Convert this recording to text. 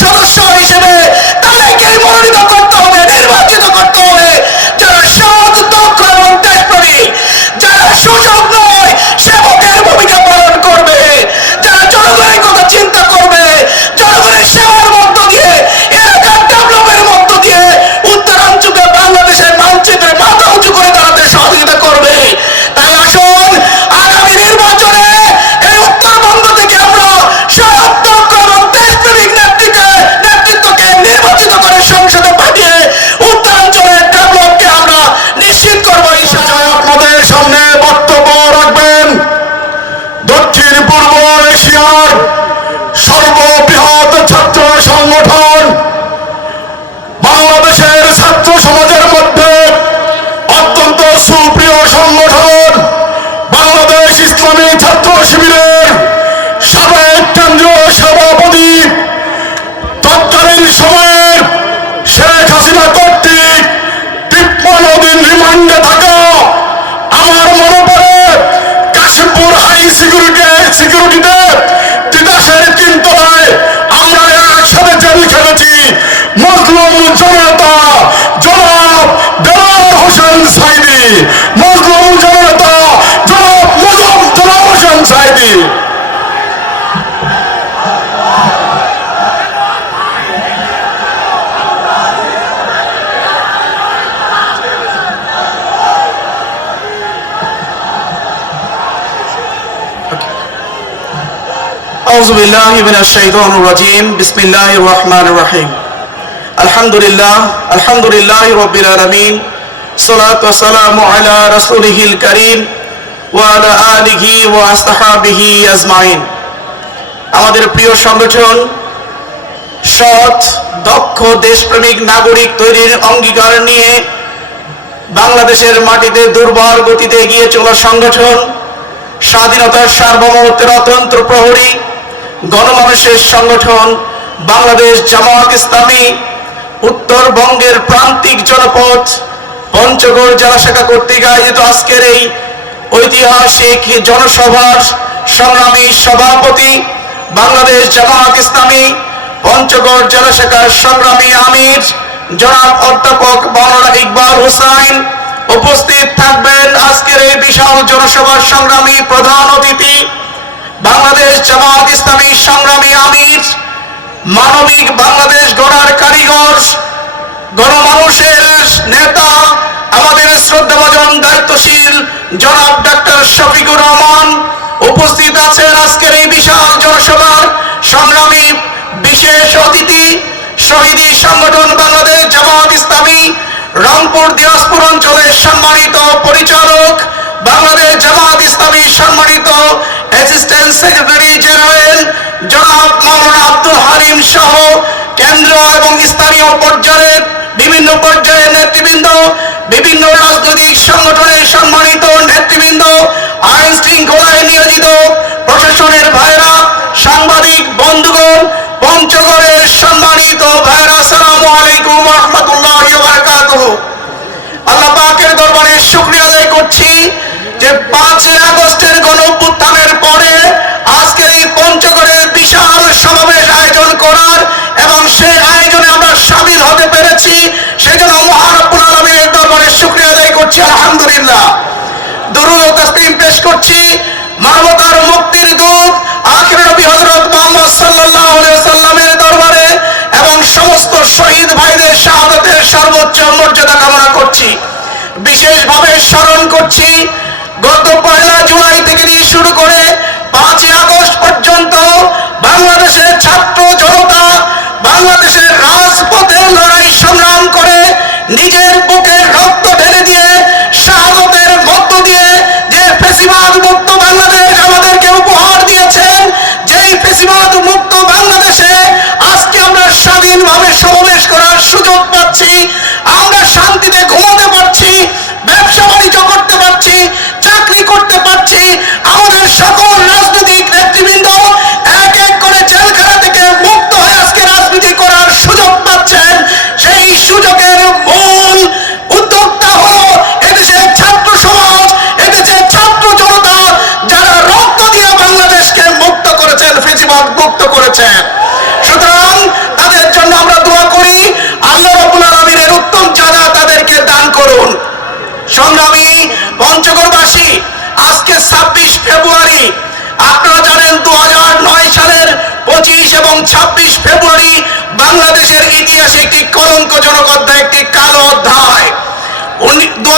সদস্য হিসেবে তাদেরকে মনোনীত সিকিউরিটিতে أعوذ بالله من الشيطان الرجيم بسم الله الرحمن الرحيم الحمد لله الحمد لله رب العالمين صلاة والسلام على رسوله الكريم وعلى آله وأصحابه أجمعين আমাদের প্রিয় সংগঠন সৎ দক্ষ দেশপ্রেমিক নাগরিক তৈরির অঙ্গীকার নিয়ে বাংলাদেশের মাটিতে দুর্বল গতিতে এগিয়ে চলা সংগঠন স্বাধীনতার সার্বভৌমত্বের অতন্ত্র প্রহরী গণমানুষের সংগঠন বাংলাদেশ জামায়াত ইসলামী, উত্তরবঙ্গের প্রান্তিক জনপথ পঞ্চগড় জেলা শাখা কর্তৃক আয়োজিত আজকের এই ঐতিহাসিক জনসভার সংগ্রামী সভাপতি বাংলাদেশ জামায়াত ইসলামী, পঞ্চগড় জেলা শাখার সংগ্রামী আমির জনাব অধ্যাপক মাওলানা ইকবাল হুসাইন উপস্থিত থাকবেন আজকের এই বিশাল জনসভার সংগ্রামী প্রধান অতিথি। বাংলাদেশ জামাত ইসলামী সংগ্রামী আমির, মানবিক বাংলাদেশ গড়ার কারিগর, গণমানুষের নেতা, আমাদের শ্রদ্ধাভাজন দায়িত্বশীল জনাব ডাক্তার শফিকুর রহমান উপস্থিত আছেন আজকের এই বিশাল জনসভার সংগ্রামী বিশেষ অতিথি, শহীদী সংগঠন বাংলাদেশ জামাত ইসলামী, রংপুর দিনাজপুর অঞ্চলের সম্মানিত পরিচালক, বাংলাদেশ জামাত ইসলামী সম্মানিত অ্যাসিস্ট্যান্ট সেক্রেটারি জেনারেল জনাব মাওলানা আব্দুল হালিম সহ কেন্দ্র এবং স্থানীয় পর্যায়ের বিভিন্ন পর্যায়ের নেতৃবৃন্দ, বিভিন্ন রাজনৈতিক সংগঠনের সম্মানিত নেতৃবৃন্দ, আইন শৃঙ্খলায় নিয়োজিত প্রশাসনের ভাইরা পেশ করছি মানবতার মুক্তির দূত আখির নবী হযরত মুহাম্মদ আলাইহি সাল্লামের দরবারে এবং সমস্ত শহীদ ভাইদের শাহাদাতের সর্বোচ্চ মর্যাদা কামনা করছি। বিশেষভাবে স্মরণ করছি, গত পয়লা জুলাই থেকে শুরু করে পাঁচই আগস্ট পর্যন্ত বাংলাদেশের ছাত্র জনতা মুক্ত করেছেন। সুতরাং তাদের জন্য আমরা দোয়া করি, আল্লাহ রাব্বুল আলামিনের উত্তম জানা তাদেরকে দান করুন। সংগ্রামী পঞ্চগড়বাসী আজকে ছাব্বিশ ফেব্রুয়ারি, আপনারা জানেন দু নয় সালের পঁচিশ এবং ছাব্বিশ ফেব্রুয়ারি বাংলাদেশের ইতিহাসে একটি কলঙ্কজনক অধ্যায়, একটি কালো অধ্যায়। দু